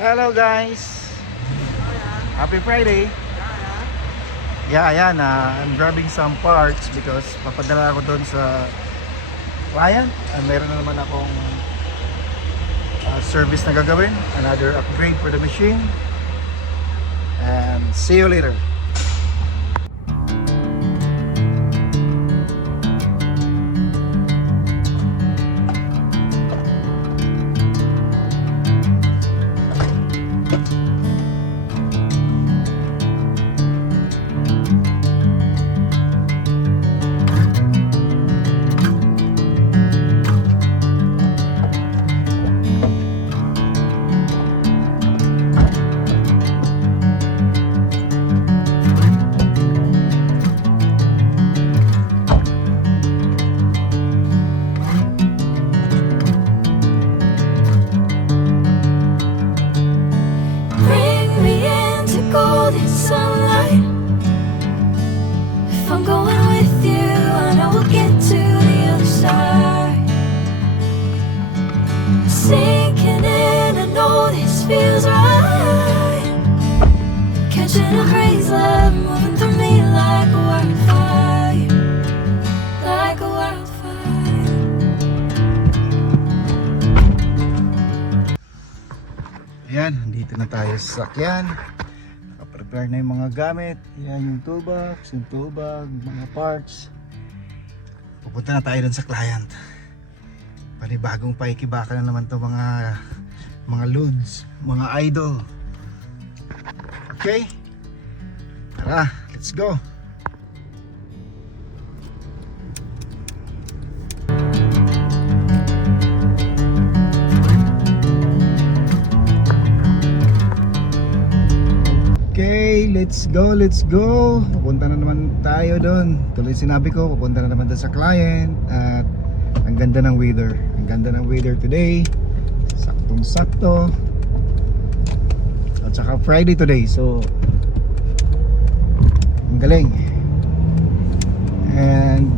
Hello guys! Happy Friday! Yeah, ayan, I'm grabbing some parts because papadala ako doon sa client. Meron na naman akong service na gagawin, another upgrade for the machine. And see you later. Bring me into golden sunlight. If I'm going with you, I know we'll get to the other side. Sinking in, I know this feels right. Catching a breeze, love moving through me like a wildfire, like a wildfire. Ayan, dito na tayo sa sakyan. Nakaprepare na yung mga gamit. Ayan yung toolbox, yung tool bag, mga parts. Pupunta na tayo dun sa client. Panibagong paikibaka na naman to mga loads, mga idol. Okay? Tara, let's go! Okay, let's go, let's go. Pupunta na naman tayo doon. Tuloy sinabi ko, pupunta na naman doon sa client. At ang ganda ng weather. Ang ganda ng weather today. Saktong sakto. At saka Friday today. So ang galing. And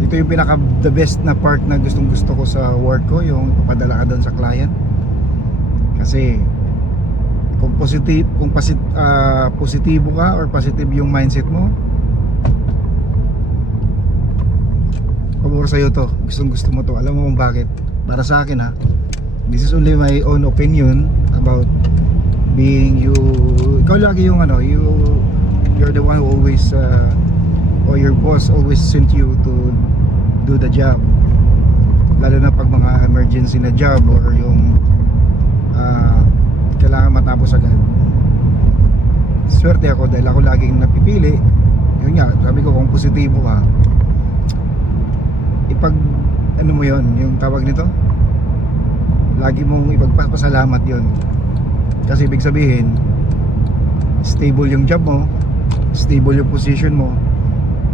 ito yung pinaka the best na part na gustong gusto ko sa work ko. Yung papadala ka doon sa client. Kasi kung positibo ka or positive yung mindset mo, pabor sa'yo to, gustong gusto mo to. Alam mo kung bakit? Para sa akin this is only my own opinion about being you. Ikaw lagi yung you're the one who always or your boss always sent you to do the job, lalo na pag mga emergency na job or yung kailangan matapos agad. Swerte ako dahil ako laging napipili. Yun nga, sabi ko, kung positibo ka, mo yon, yung tawag nito, lagi mong ipagpapasalamat yon. Kasi ibig sabihin, stable yung job mo, stable yung position mo,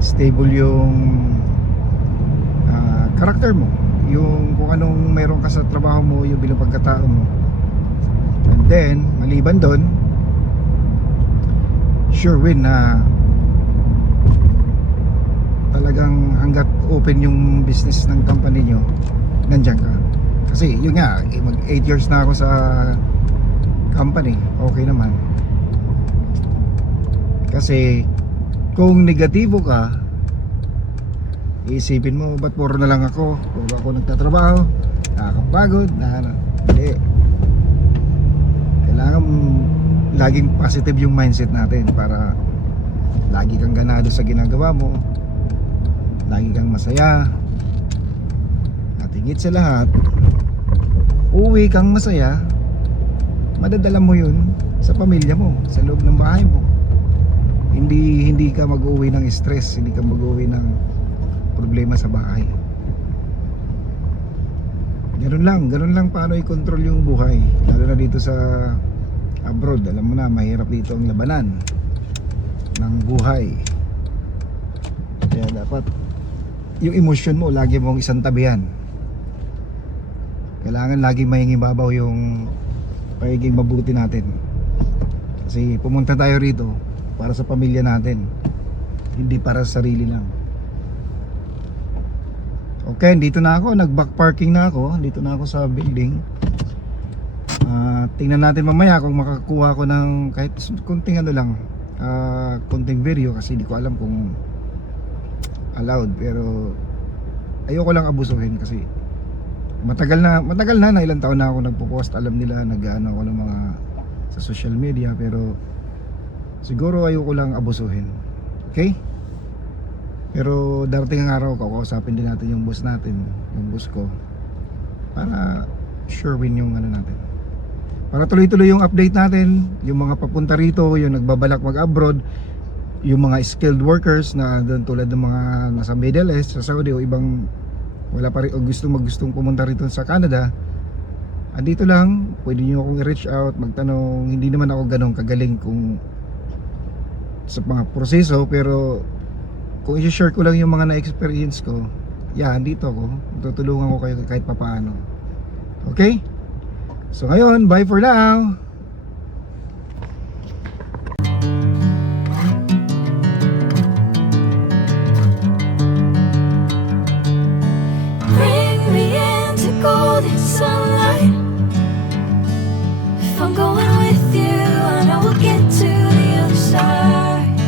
stable yung karakter mo, yung kung anong meron ka sa trabaho mo, yung bilang pagkatao mo. And then, maliban doon, sure win na talagang hanggat open yung business ng company nyo, nandyan ka. Kasi yun nga, mag 8 years na ako sa company, okay naman. Kasi kung negatibo ka, iisipin mo, ba't puro na lang ako? Puro ako nagtatrabaho, nakakapagod, hindi. Kailangan laging positive yung mindset natin para lagi kang ganado sa ginagawa mo, lagi kang masaya, at higit sa lahat, uwi kang masaya, madadala mo yun sa pamilya mo, sa loob ng bahay mo. Hindi ka mag-uwi ng stress, hindi ka mag-uwi ng problema sa bahay. Ganun lang paano i-control yung buhay, lalo na dito sa abroad. Alam mo na, mahirap dito ang labanan ng buhay. Kaya dapat yung emosyon mo lagi mong isang tabihan. Kailangan lagi mahingibabaw yung pagiging mabuti natin. Kasi pumunta tayo rito para sa pamilya natin, hindi para sa sarili lang. Okay, dito na ako, nag-back parking na ako. Dito na ako sa building. At tingnan natin mamaya kung makakuha ko ng kahit kunting ano lang, kunting video, kasi di ko alam kung allowed, pero ayoko lang abusuhin kasi matagal na ilang taon na ako nagpo-post. Alam nila nag-ano ako ng mga sa social media, pero siguro ayoko lang abusuhin. Okay? Pero darating ang araw, kakausapin din natin yung boss natin, yung boss ko, para sure win yung ano natin, para tuloy-tuloy yung update natin. Yung mga papunta rito, yung nagbabalak mag-abroad, yung mga skilled workers na doon, tulad ng mga nasa Middle East, sa Saudi o ibang wala pa rin o gustong pumunta rito sa Canada, andito lang, pwede nyo akong i-reach out, magtanong. Hindi naman ako ganun kagaling kung sa mga proseso, pero kung i-share ko lang yung mga na-experience ko, andito ako, tutulungan ko kayo kahit papaano. Okay? So ngayon, bye for now. Bring me into golden sunlight. If I'm going with you, I know we'll get to the other side.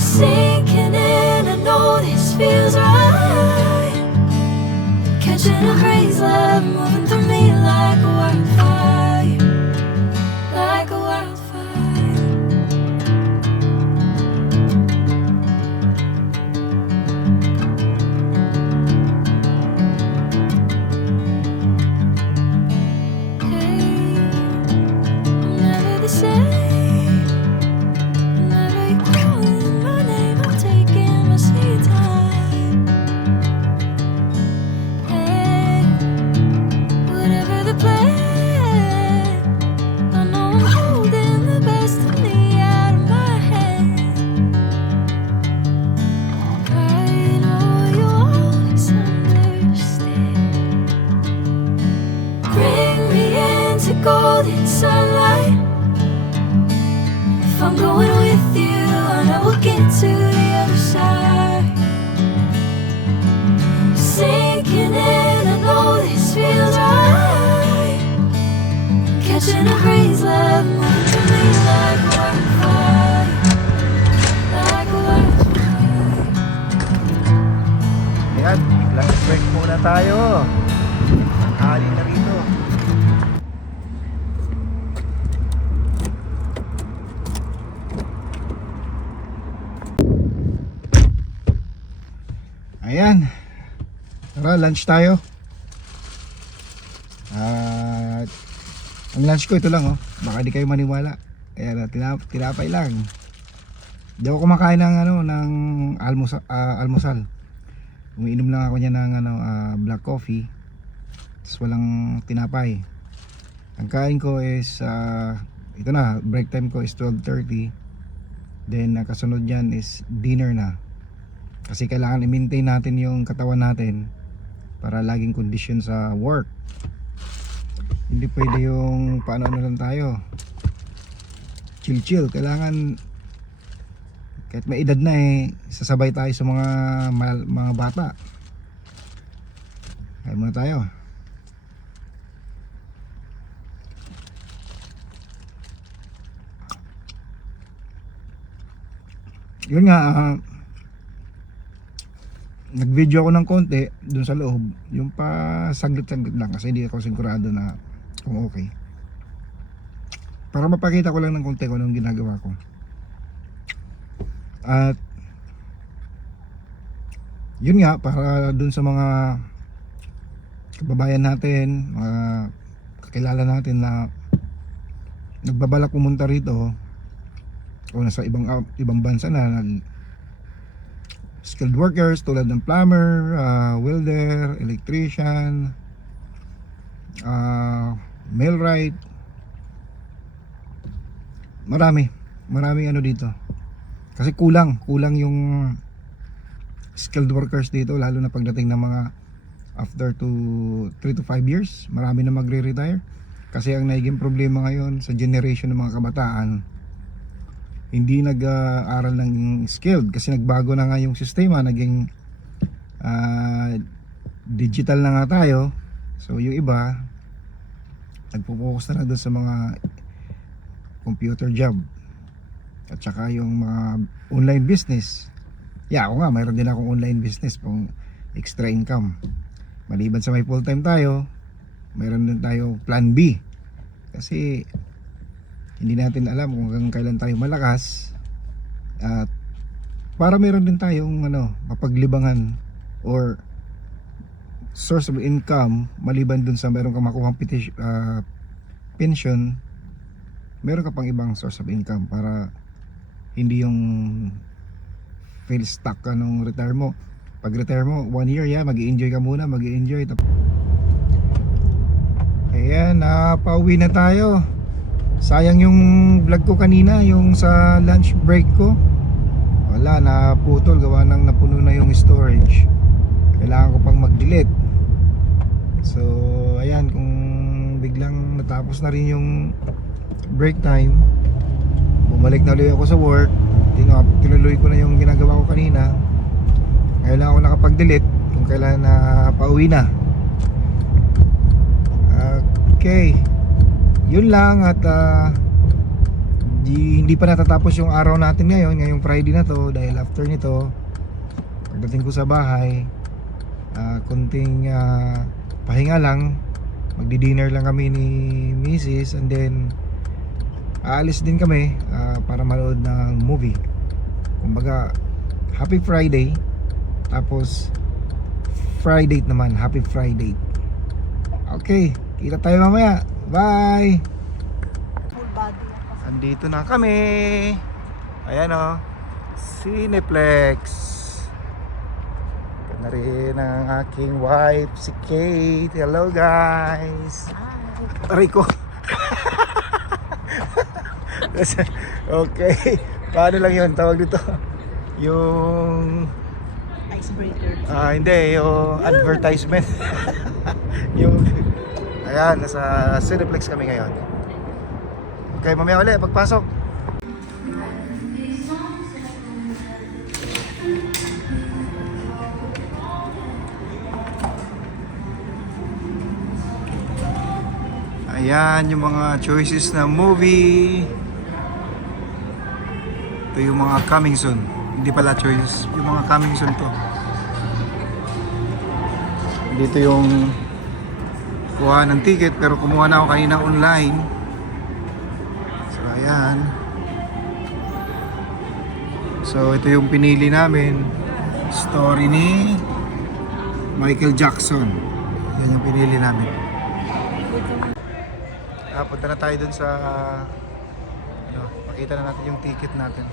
Sinking in, I know this feels right. Catching a crazy love moving through me like a wildfire, like a wildfire. I'm never the same. Whenever you're calling my name, I'm taking my sweet time. Hey, whatever the plan, I know I'm holding the best of me out of my hand. I know you'll always understand. Bring me into golden sunlight. If I'm going with you, I know we'll get to the other side. Sinking in, I know this feels right. Catching a crazy love moving through me like a wildfire, like a wildfire. Ayan, biglang break muna tayo. Tanghali na rito. Ayan, tara, lunch tayo. At ang lunch ko ito lang, baka di kayo maniwala. Ayan, tinapay lang. Di ako kumakain ng ng almusal. Umiinom lang ako niya ng black coffee, tapos walang tinapay. Ang kain ko is ito na, break time ko is 12:30. Then kasunod niyan is dinner na. Kasi kailangan i-maintain natin yung katawan natin para laging kondisyon sa work. Hindi pwede yung paano lang tayo, chill. Kailangan kahit may edad na sasabay tayo sa mga bata. Kaya muna tayo. Yun nga, nag-video ako ng konti dun sa loob, yung pa saglit-saglit lang kasi hindi ako sigurado na kung okay, para mapakita ko lang ng konti kung anong ginagawa ko. At yun nga, para dun sa mga kababayan natin, mga kakilala natin na nagbabalak pumunta rito o nasa ibang bansa na, skilled workers tulad ng plumber, welder, electrician, millwright, maraming dito. Kasi kulang yung skilled workers dito, lalo na pagdating ng mga after 3 to 5 years, marami na magre-retire. Kasi ang naging problema ngayon sa generation ng mga kabataan, hindi nag-aaral ng skilled kasi nagbago na nga yung sistema, naging digital na nga tayo. So yung iba nagpo-focus na lang doon sa mga computer job at saka yung mga online business. Yeah, ako nga, mayroon din akong online business pang extra income. Maliban sa may full time tayo, mayroon din tayo plan B. Kasi hindi natin alam kung hanggang kailan tayo malakas, at para meron din tayong mapaglibangan or source of income maliban dun sa meron kang makuhang pension, meron ka pang ibang source of income para hindi yung feel stuck ka nung retire mo. Pag retire mo, 1 year mag-i-enjoy ka muna, mag-i-enjoy. Ayan, pauwi na tayo. Sayang yung vlog ko kanina, yung sa lunch break ko. Wala, naputol gawa ng napuno na yung storage. Kailangan ko pang mag-delete. So, ayan, kung biglang natapos na rin yung break time, bumalik na ulit ako sa work, tinuloy ko na yung ginagawa ko kanina. Ngayon lang ako nakapag-delete kung kailan na pauwi na. Okay, yun lang. At hindi pa natatapos yung araw natin ngayong Friday na to, dahil after nito pagdating ko sa bahay, konting pahinga lang, magdi-dinner lang kami ni Mrs. and then aalis din kami para manood ng movie. Kumbaga, Happy Friday, tapos Friday naman, Happy Friday. Okay, kita tayo mamaya. Bye! Full body. Andito na kami. Ayan o, Cineplex. Ito na rin ang aking wife, si Kate. Hello guys. Aray ko. Okay, paano lang yun? Tawag dito yung Icebreaker. hindi, yung advertisement. Yung ayan, nasa Cineplex kami ngayon. Okay, mamaya ulit pagpasok. Ayan yung mga choices na movie. Ito yung mga coming soon. Hindi pala choices, yung mga coming soon to. Dito yung kuha ng ticket, pero kumuha na ako kanina online. So ayan. So ito yung pinili namin. Story ni Michael Jackson. Yan yung pinili namin. Punta na tayo dun sa pakita na natin yung ticket natin.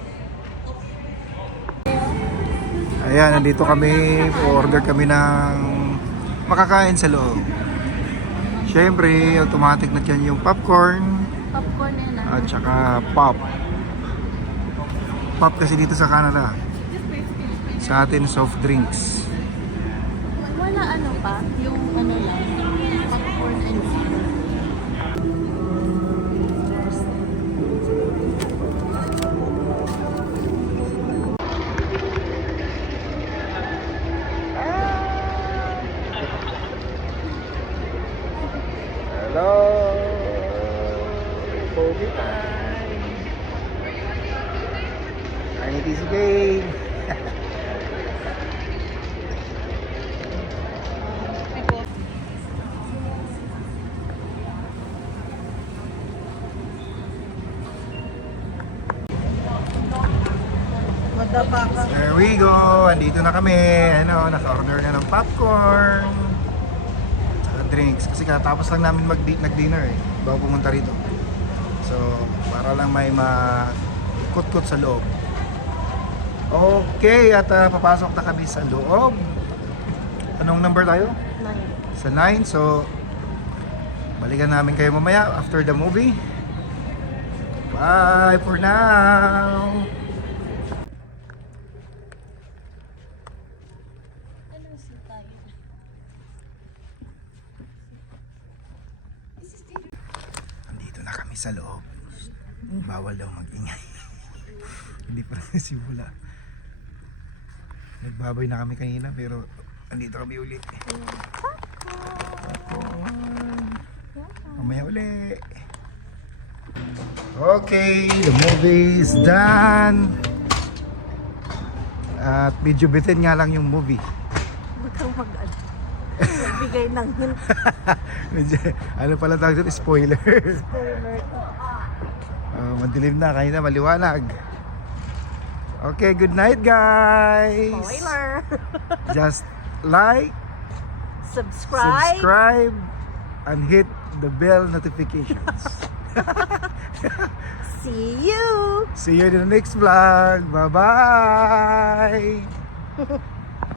Ayan, nandito kami. Order kami ng makakain sa loob. Siyempre, automatic na dyan yung popcorn. Popcorn yan At saka pop. Pop kasi dito sa Canada. Sa atin, soft drinks. Wala ano pa? Yung ano lang. Popcorn and zero. Hello! Pogi time! Ang ngiti si Kay! There we go! Andito na kami! Naka-order na ng popcorn! Drinks kasi katapos lang namin nag-dinner bago pumunta rito. So para lang may makut-kut sa loob. Okay, at papasok na kami sa loob. Anong number tayo? 9. Sa 9. So balikan namin kayo mamaya after the movie. Bye for now. Andito na kami sa loob. Bawal daw mag-ingay. Hindi pa rin simula. Nagbabay na kami kanina pero andito kami ulit. Mamaya uli. Okay, the movie is done. At medyo bitin nga lang yung movie. Huwag kang magbigay ng hint. Medyo, ano pala tawag doon? Spoiler. Spoiler. Madilim na, kahit na maliwanag. Okay, good night guys. Spoiler. Just like, subscribe, and hit the bell notifications. See you. See you in the next vlog. Bye-bye.